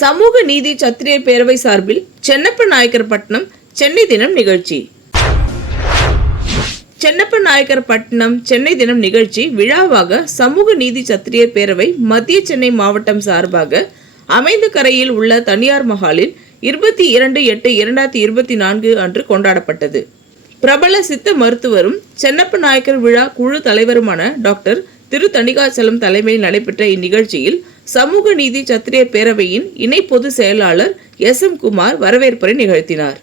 சமூக நீதி சத்திரிய பேரவை சார்பில் சென்னப்ப நாயக்கர் பட்டினம் சென்னை தினம் நிகழ்ச்சி. சென்னப்ப நாயக்கர் பட்டினம் சென்னை தினம் நிகழ்ச்சி விழாவாக சமூக நீதி சத்திரிய பேரவை மத்திய சென்னை மாவட்டம் சார்பாக அமைந்த கரையில் உள்ள தனியார் மஹாலில் இருபத்தி இரண்டு எட்டு இரண்டாயிரத்தி இருபத்தி நான்கு அன்று கொண்டாடப்பட்டது. பிரபல சித்த மருத்துவரும் சென்னப்ப நாயக்கர் விழா குழு தலைவருமான டாக்டர் திரு தணிகாச்சலம் தலைமையில் நடைபெற்ற இந்நிகழ்ச்சியில் சமூக நீதி சத்திரிய பேரவையின் இணை பொதுச் செயலாளர் எஸ் எம் குமார் வரவேற்புரை நிகழ்த்தினார்.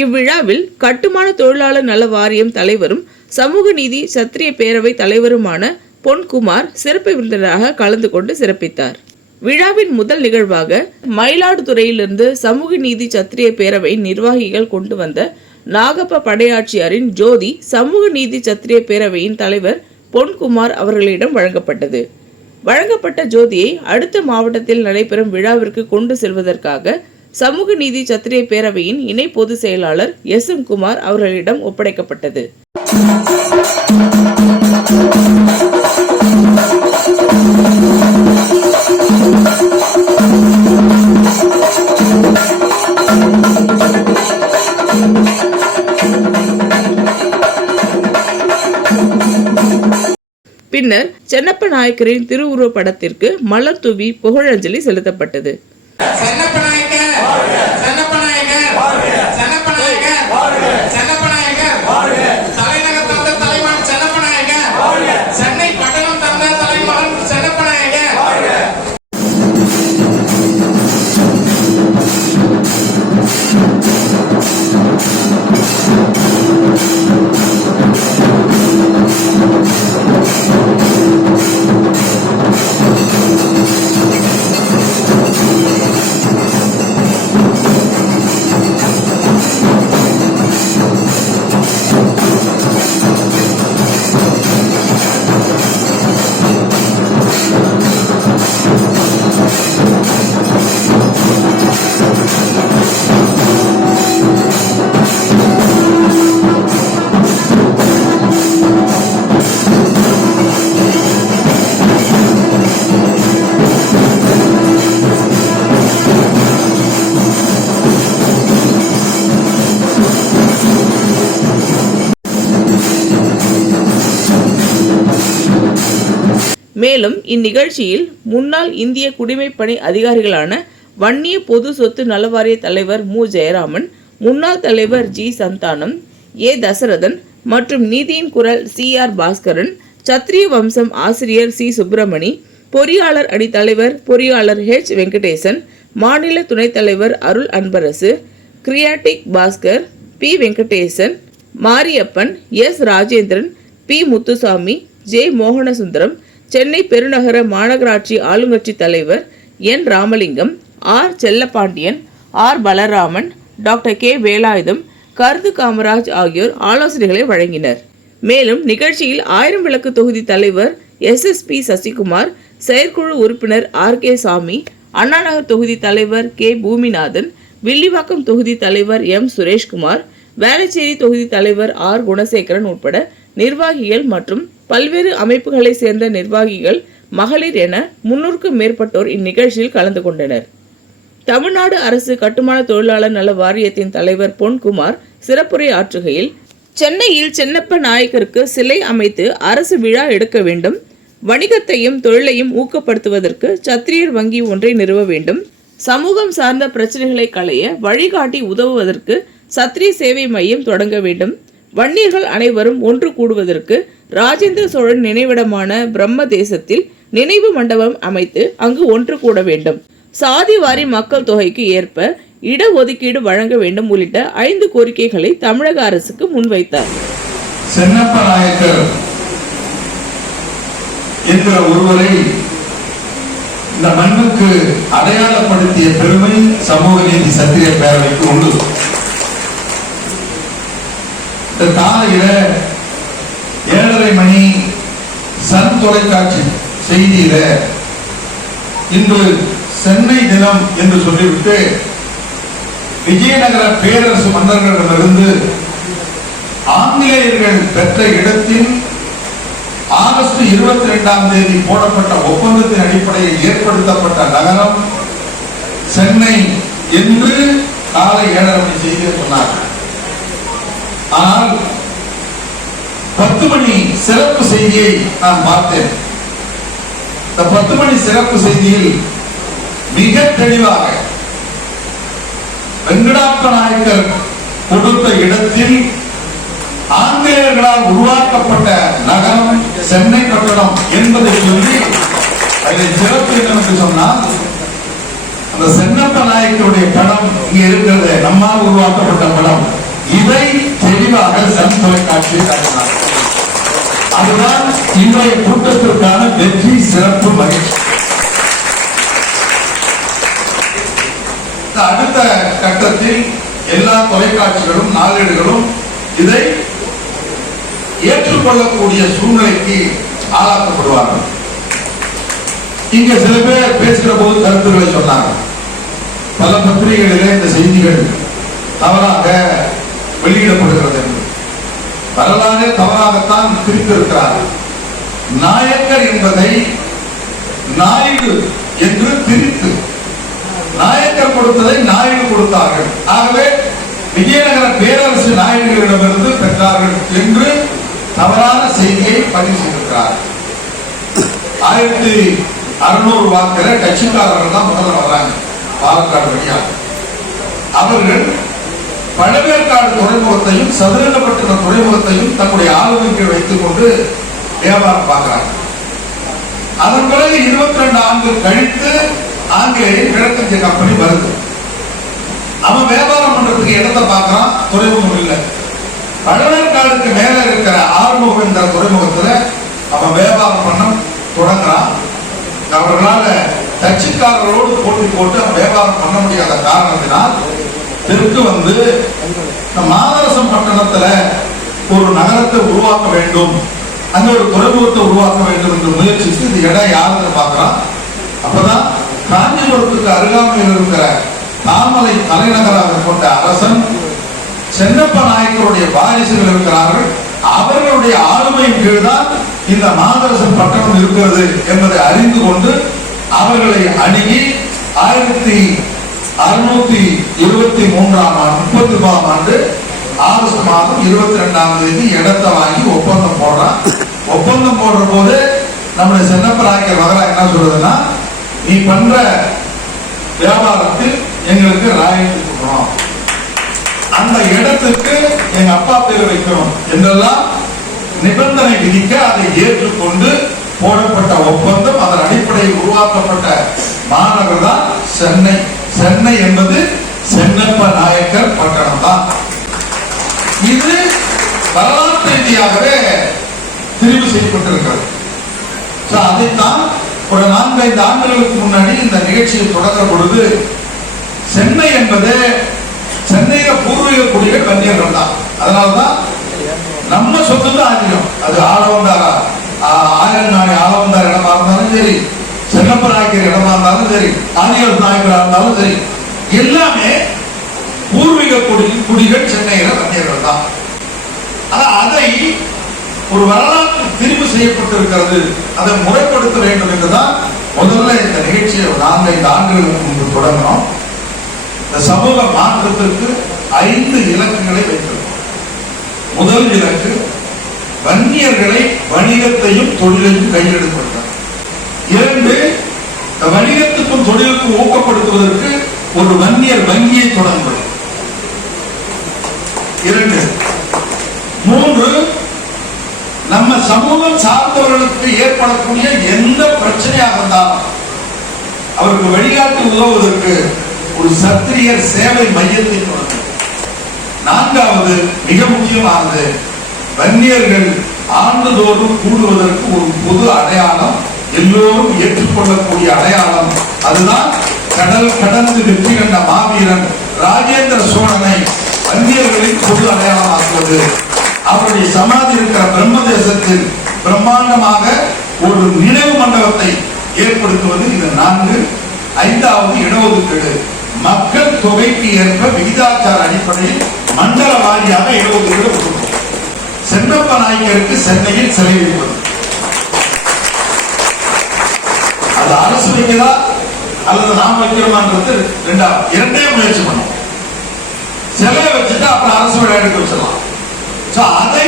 இவ்விழாவில் கட்டுமான தொழிலாளர் நல வாரியம் தலைவரும் சமூக நீதி சத்திரிய பேரவை தலைவருமான பொன்குமார் சிறப்பு விருந்தினராக கலந்து கொண்டு சிறப்பித்தார். விழாவின் முதல் நிகழ்வாக மயிலாடுதுறையிலிருந்து சமூக நீதி சத்திரிய பேரவையின் நிர்வாகிகள் கொண்டு வந்த நாகப்ப படையாட்சியாரின் ஜோதி சமூக நீதி சத்திரிய பேரவையின் தலைவர் பொன்குமார் அவர்களிடம் வழங்கப்பட்டது. வழங்கப்பட்ட ஜோதியை அடுத்த மாவட்டத்தில் நடைபெறும் விழாவிற்கு கொண்டு செல்வதற்காக சமூக நீதி சத்திரிய பேரவையின் இணை பொதுச் செயலாளர் எஸ் எம் குமார் அவர்களிடம் ஒப்படைக்கப்பட்டது. பின்னர் சென்னப்ப நாயக்கரின் திருவுருவ படத்திற்கு மலர் தூவி புகழஞ்சலி செலுத்தப்பட்டது. மேலும் இந்நிகழ்ச்சியில் முன்னாள் இந்திய குடிமைப்பணி அதிகாரிகளான வன்னிய பொது சொத்து நலவாரிய தலைவர் மு. ஜெயராமன் முன்னாள் தலைவர் ஜி. சந்தானம் ஏ. தசரதன் மற்றும் நீதியின் குரல் சி. ஆர். பாஸ்கரன் சத்திரிய வம்சம் ஆசிரியர் சி. சுப்பிரமணி பொறியாளர் அணி தலைவர் பொறியாளர் ஹெச். வெங்கடேசன் மாநில துணைத் தலைவர் Arul Anbarasu கிரியாட்டிக் Bhaskar P. Venkatesan Mariappan S. Rajendran P. Muthusamy J. Mohanasundaram Chennai பெருநகர மாநகராட்சி ஆளுங்கட்சி தலைவர் N Ramalingam R Sellapandian R Balaraman doctor K Velayudham கருது காமராஜ் ஆகியோர் ஆலோசனைகளை வழங்கினர். மேலும் நிகழ்ச்சியில் ஆயிரம் விளக்கு தொகுதி தலைவர் எஸ். எஸ். பி. சசிகுமார் செயற்குழு உறுப்பினர் ஆர். கே. சாமி அண்ணாநகர் தொகுதி தலைவர் கே. பூமிநாதன் வில்லிவாக்கம் தொகுதி தலைவர் எம். சுரேஷ்குமார் வேளச்சேரி தொகுதி தலைவர் ஆர். குணசேகரன் உட்பட நிர்வாகிகள் மற்றும் பல்வேறு அமைப்புகளை சேர்ந்த நிர்வாகிகள் மகளிர் என முன்னூறுக்கும் மேற்பட்டோர் இந்நிகழ்ச்சியில் கலந்து கொண்டனர். தமிழ்நாடு அரசு கட்டுமான தொழிலாளர் நல வாரியத்தின் தலைவர் பொன்குமார் சிறப்புரை ஆற்றுகையில் சென்னையில் சென்னப்ப நாயக்கருக்கு சிலை அமைத்து அரசு விழா எடுக்க வேண்டும். வணிகத்தையும் தொழிலையும் ஊக்கப்படுத்துவதற்கு சத்திரியர் வங்கி ஒன்றை நிறுவ வேண்டும். சமூகம் சார்ந்த பிரச்சனைகளை களைய வழிகாட்டி உதவுவதற்கு சத்திரிய சேவை மையம் தொடங்க வேண்டும். வன்னியர்கள் அனைவரும் ஒன்று கூடுவதற்கு ராஜேந்திர சோழன் நினைவிடமான பிரம்ம தேசத்தில் நினைவு மண்டபம் அமைத்து அங்கு ஒன்று கூட வேண்டும். சாதி வாரி மக்கள் தொகைக்கு ஏற்ப இடஒதுக்கீடு வழங்க வேண்டும் உள்ளிட்ட ஐந்து கோரிக்கைகளை தமிழக அரசுக்கு முன்வைத்தார். சென்னப்ப நாயக்கர் என்ற ஒருவரை இந்த மண்ணுக்கு அடையாளப்படுத்திய பெருமை சமூக நீதி சத்திரிய பேரவைக்கு உண்டு. இந்த காலையில ஏழரை மணி சன் தொலைக்காட்சி செய்தியில இன்று சென்னை தினம் என்று சொல்லிவிட்டு விஜயநகர பேரரசு மன்னர்களிடமிருந்து ஆங்கிலேயர்கள் பெற்ற இடத்தில் ஆகஸ்ட் இருபத்தி ரெண்டாம் தேதி போடப்பட்ட ஒப்பந்தத்தின் அடிப்படையில் ஏற்படுத்தப்பட்ட நகரம் சென்னை என்று காலை ஏழரை மணி செய்தியை சொன்னார்கள். ஆனால் பத்து மணி சிறப்பு செய்தியை நான் பார்த்தேன். இந்த பத்து மணி சிறப்பு செய்தியில் மிக தெளிவாக வெங்கடாப்ப நாயக்கர் கொடுத்த இடத்தில் ஆங்கிலேயர்களால் உருவாக்கப்பட்ட நகரம் சென்னை கட்டடம் என்பதை சொல்லி அதில் சிறப்பு என்னவென்று சொன்னால் அந்த சென்னப்ப நாயக்கருடைய படம் இங்க இருக்கிறது. நம்மால் உருவாக்கப்பட்ட படம். இதை தெளிவாக சன் தொலைக்காட்சி காட்டினார் அதுதான் இன்றைய கூட்டத்திற்கான வெற்றி சிறப்பு மகிழ்ச்சி. அடுத்த கட்டத்தில் எல்லா தொலைக்காட்சிகளும் நாளேடுகளும் இதை ஏற்றுக்கொள்ளக்கூடிய சூழ்நிலைக்கு ஆளாக்கப்படுவார்கள். இங்க சில பேர் பேசுகிற போது கருத்துக்களை சொன்னாங்க பல பத்திரிகைகளிலே இந்த செய்திகள் தவறாக வெளியிடப்படுகிறது. என்று வரலாறு தவறாகத்தான் பிரித்திருக்கிறார்கள் நாயக்கர் என்பதை நாயுடு என்று பிரித்து நாயக்கர் கொடுத்ததை நாயுடு கொடுத்தார்கள். ஆகவே விஜயநகர பேரரசு நாயகர்களிடமிருந்து பெற்றார்கள் என்று தவறான செய்தியை பதிவு செய்திருக்கிறார். ஆயிரத்தி அறுநூறு வாக்கில் கட்சிக்காரர்கள் தான் முதல்ல வர்றாங்க பாலக்காடு வழியாக அவர்கள் பழவேற்காடு துறைமுகத்தையும் சதுரங்கப்பட்டின துறைமுகத்தையும் தன்னுடைய ஆளுமை வைத்துக் கொண்டு வியாபாரம் பார்க்கிறாங்க அதன் பிறகு இருபத்தி ரெண்டு ஆண்டு கழித்து ஆங்கிலேயர் கிழக்கத்திய கம்பெனி வருது. அவன் வியாபாரம் பண்றதுக்கு இடத்தை பார்க்கறான் துறைமுகம் இல்லை. பழவேற்காடுக்கு மேல இருக்கிற ஆறுமுகம் என்ற துறைமுகத்துல அவன் வியாபாரம் பண்ண தொடங்குறான். அவர்களால கட்சிக்காரர்களோடு போட்டி போட்டு அவன் வியாபாரம் பண்ண முடியாத காரணத்தினால் தெற்கு வந்து மாதரசம் பட்டணத்துல ஒரு நகரத்தை உருவாக்க வேண்டும். அங்க ஒரு துறைமுகத்தை உருவாக்க வேண்டும் என்று முயற்சித்து இந்த இடம் யாருன்னு பார்க்கறான் அப்பதான் காஞ்சிபுரத்துக்கு அருகாமையில் இருக்கிற தாமலை தலைநகராக கொண்ட அரசன் சென்னப்ப நாயக்கருடைய வாரிசுகள் இருக்கிறார்கள். அவர்களுடைய ஆளுமையின் கீழ்தான் இந்த மாதரசன் பட்டணம் இருக்கிறது என்பதை அறிந்து கொண்டு அவர்களை அணுகி ஆயிரத்தி அறுநூத்தி இருபத்தி மூன்றாம் ஆண்டு முப்பத்தி மூணாம் ஆண்டு ஆகஸ்ட் மாதம் இருபத்தி ரெண்டாம் தேதி இடத்தை வாங்கி ஒப்பந்தம் போடுறான். ஒப்பந்தம் போடுற போது நம்முடைய சென்னப்ப நாயக்கர் என்ன சொல்றதுன்னா நீ பண்ற வியாபாரத்தில் எங்களுக்கு ராயத்து கொடுக்கணும். அந்த இடத்துக்கு எங்க அப்பா பேர் வைக்கணும். என்றெல்லாம் நிபந்தனை விதிக்க அதை ஏற்றுக்கொண்டு போடப்பட்ட ஒப்பந்தம் அதன் அடிப்படையில் உருவாக்கப்பட்ட மாநகர் தான் சென்னை. சென்னை என்பது சென்னப்ப நாயக்கர் பட்டணம் தான் இது வரலாற்று ரீதியாகவே தெரிவு செய்யப்பட்டிருக்கிறது. அதைத்தான் ஒரு நான்கைந்து ஆண்டுகளுக்கு முன்னாடி இந்த நிகழ்ச்சியை தொடங்குற பொழுது சென்னை என்பது சென்னையில பூர்வீக குடிகள் வன்னியர்கள் தான். அதனாலதான் நம்ம சொத்து தான் அதிகம் அது ஆளவந்தாரா ஆயிரம் நாளை ஆளவந்தார் இடமா இருந்தாலும் சரி சென்னப்ப நாயக்கர் இடமா இருந்தாலும் சரி ஆதிவர் நாயக்கரா இருந்தாலும் சரி எல்லாமே பூர்வீக குடி குடிகள் சென்னையில வன்னியர்கள் தான் ஆனா அதை ஒரு வரலாற்று திரிவு செய்யப்பட்டிருக்கிறது அதை முறைப்படுத்த வேண்டும் என்றுதான் முதல்ல இந்த நிகழ்ச்சியை ஒரு நான்கைந்து ஆண்டுகளுக்கு முன்பு தொடங்கணும் இந்த சமூக மாற்றத்திற்கு ஐந்து இலக்குகளை வைத்திருக்கோம் முதல் இலக்கு வன்னியர்களை வணிகத்தையும் தொழிலையும் கையில் எடுத்துள்ளனர் இரண்டு வணிகத்துக்கும் தொழிலுக்கும் ஊக்கப்படுத்துவதற்கு ஒரு வன்னியர் வங்கியை தொடங்குவது இரண்டு மூன்று நம்ம சமூகம் சார்ந்தவர்களுக்கு ஏற்படக்கூடிய எந்த பிரச்சனையாக இருந்தாலும் அவருக்கு வழிகாட்டி உதவுவதற்கு ஒரு சத்திரியர் சேவை மையத்தை தொடங்க நான்காவது மிக முக்கியமானது வன்னியர்கள் ஆண்டுதோறும் கூடுவதற்கு ஒரு பொது அடையாளம் எல்லோரும் ஏற்றுக்கொள்ளக்கூடிய அடையாளம் அதுதான் கடல் கடந்து வெற்றி கண்ட மாவீரன் ராஜேந்திர சோழனை வந்தியர்களின் பொது அடையாளமாக்குவது. அவருடைய சமாதி இருக்கிற பிரம்ம தேசத்தில் பிரம்மாண்டமாக ஒரு நினைவு மண்டபத்தை ஏற்படுத்துவது இது நான்கு ஐந்தாவது இடஒதுக்கீடு. மக்கள் தொகைக்கு ஏற்ப விகிதாச்சார அடிப்படையில் மண்டல வாரியாக இடஒதுக்கீடு கொடுக்கும். சென்னப்ப நாயக்கருக்கு சென்னையில் சிலை வைப்பது. அது அரசு வைக்கிறதா அல்லது நாம் வைக்கிறோமான்றது ரெண்டாவது. இரண்டே முயற்சி பண்ணும் சிலையை வச்சுட்டு அப்புறம் அரசு விளையாட்டுக்கு வச்சிடலாம். சோ அதை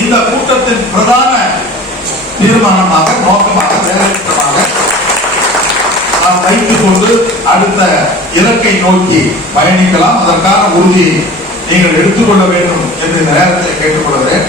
இந்த கூட்டத்தின் பிரதான தீர்மானமாக நோக்கமாக வேலைத்திட்டமாக நாம் வைத்துக் கொண்டு அடுத்த இலக்கை நோக்கி பயணிக்கலாம். அதற்கான உறுதியை நீங்கள் எடுத்துக்கொள்ள வேண்டும் என்று இந்த நேரத்தில் கேட்டுக்கொள்கிறேன்.